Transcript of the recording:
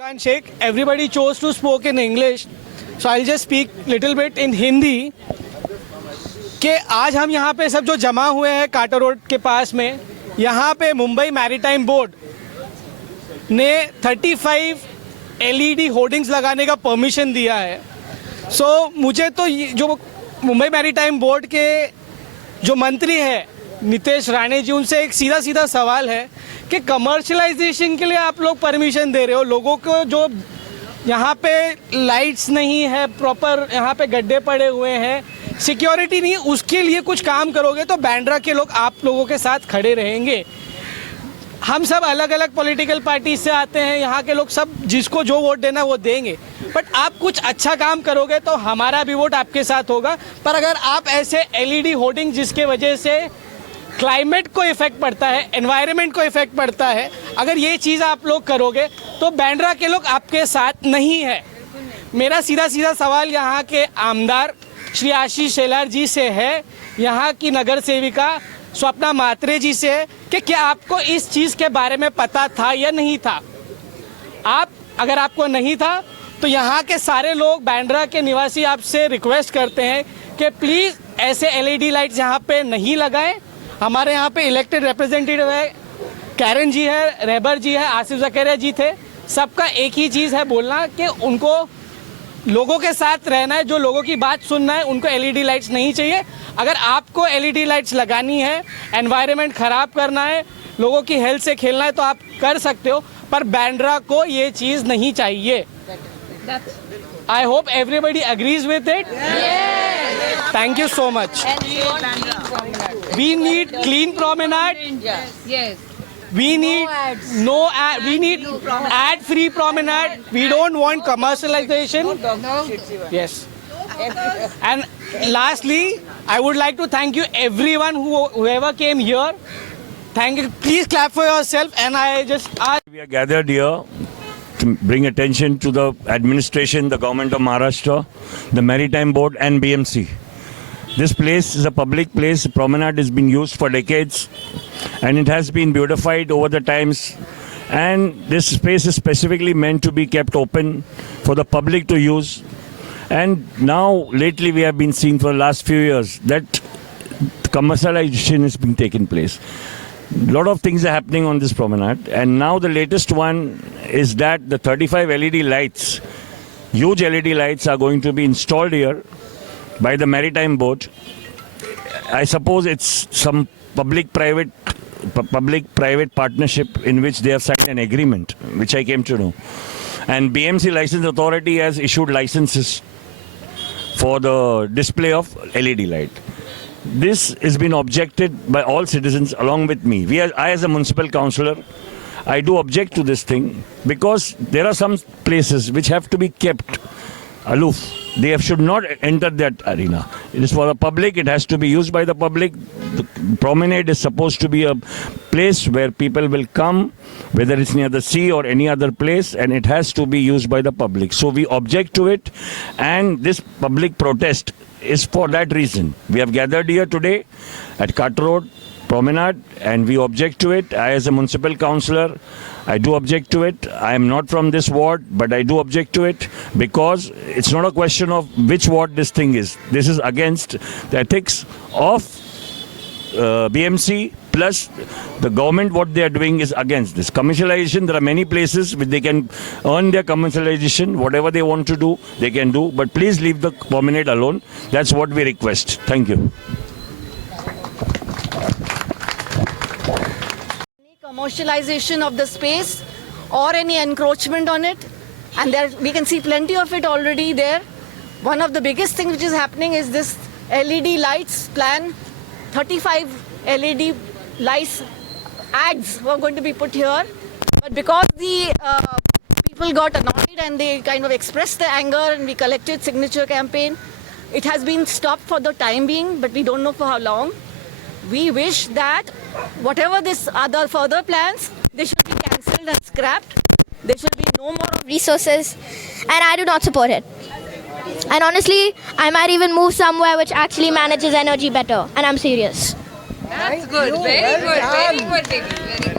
Furkan Sheikh. Everybody chose to speak in English, so I'll just speak little bit in Hindi. कि आज हम यहाँ पे सब जो जमा हुए हैं काटर रोड के पास में, यहाँ पे मुंबई मैरीटाइम बोर्ड ने 35 LED होर्डिंग्स लगाने का परमिशन दिया है. सो मुझे तो जो मुंबई मैरीटाइम बोर्ड के जो मंत्री है नितेश राणे जी, उनसे एक सीधा सीधा सवाल है कि कमर्शलाइजेशन के लिए आप लोग परमिशन दे रहे हो लोगों को, जो यहाँ पे लाइट्स नहीं है प्रॉपर, यहाँ पे गड्ढे पड़े हुए हैं, सिक्योरिटी नहीं, उसके लिए कुछ काम करोगे तो बांद्रा के लोग आप लोगों के साथ खड़े रहेंगे. हम सब अलग अलग पॉलिटिकल पार्टी से आते हैं, यहाँ के लोग सब जिसको जो वोट देना वो देंगे, बट आप कुछ अच्छा काम करोगे तो हमारा भी वोट आपके साथ होगा. पर अगर आप ऐसे LED होर्डिंग जिसके वजह से क्लाइमेट को इफेक्ट पड़ता है, एनवायरनमेंट को इफेक्ट पड़ता है, अगर ये चीज़ आप लोग करोगे तो बांद्रा के लोग आपके साथ नहीं है. मेरा सीधा सीधा सवाल यहाँ के आमदार श्री आशीष शेलार जी से है, यहाँ की नगर सेविका स्वप्ना मात्रे जी से है कि क्या आपको इस चीज़ के बारे में पता था या नहीं था. अगर आपको नहीं था तो यहाँ के सारे लोग बांद्रा के निवासी आपसे रिक्वेस्ट करते हैं कि प्लीज़ ऐसे LED लाइट्स यहाँ पे नहीं लगाएं. हमारे यहाँ पे इलेक्टेड रिप्रेजेंटेटिव है, कैरन जी है, रहबर जी है, आसिफ जकरिया जी थे, सबका एक ही चीज़ है बोलना कि उनको लोगों के साथ रहना है, जो लोगों की बात सुनना है, उनको LED लाइट्स नहीं चाहिए. अगर आपको LED लाइट्स लगानी है, एनवायरनमेंट ख़राब करना है, लोगों की हेल्थ से खेलना है तो आप कर सकते हो, पर बांद्रा को ये चीज़ नहीं चाहिए. I hope everybody agrees with it. Yes. Thank you so much. We need clean promenade. Yes. We need we need ad-free promenade. We don't want commercialization. Yes. And lastly, I would like to thank you everyone whoever came here. Thank you. Please clap for yourself. And I just ask. We are gathered here to bring attention to the administration, the government of Maharashtra, the Maritime Board and BMC. This place is a public place. The promenade has been used for decades and it has been beautified over the times. And this space is specifically meant to be kept open for the public to use. And now, lately, we have been seeing for the last few years that commercialization is being taken place. A lot of things are happening on this promenade, and now the latest one is that the 35 LED lights, huge LED lights, are going to be installed here by the Maritime Board. I suppose it's some public-private partnership in which they have signed an agreement, which I came to know. And BMC License Authority has issued licenses for the display of LED light. This has been objected by all citizens along with me. I as a municipal councillor, I do object to this thing because there are some places which have to be kept aloof. They should not enter that arena. It is for the public. It has to be used by the public. The promenade is supposed to be a place where people will come, whether it's near the sea or any other place, and it has to be used by the public. So we object to it, and this public protest is for that reason. We have gathered here today at Carter Road Promenade and we object to it. I as a municipal councillor, I do object to it. I am not from this ward, but I do object to it because it's not a question of which ward this thing is. This is against the ethics of BMC, plus the government. What they are doing is against this commercialization. There are many places where they can earn their commercialization. Whatever they want to do, they can do. But please leave the promenade alone. That's what we request. Thank you. Commercialization of the space or any encroachment on it, and there we can see plenty of it already there. One of the biggest things which is happening is this LED lights plan. 35 LED lights ads were going to be put here, but because the people got annoyed and they kind of expressed their anger and we collected signature campaign, it has been stopped for the time being, but we don't know for how long. We wish that whatever this other further plans, they should be cancelled and scrapped. There should be no more of resources, and I do not support it. And honestly, I might even move somewhere which actually manages energy better, and I'm serious. That's good. Very good. Very good. Very good.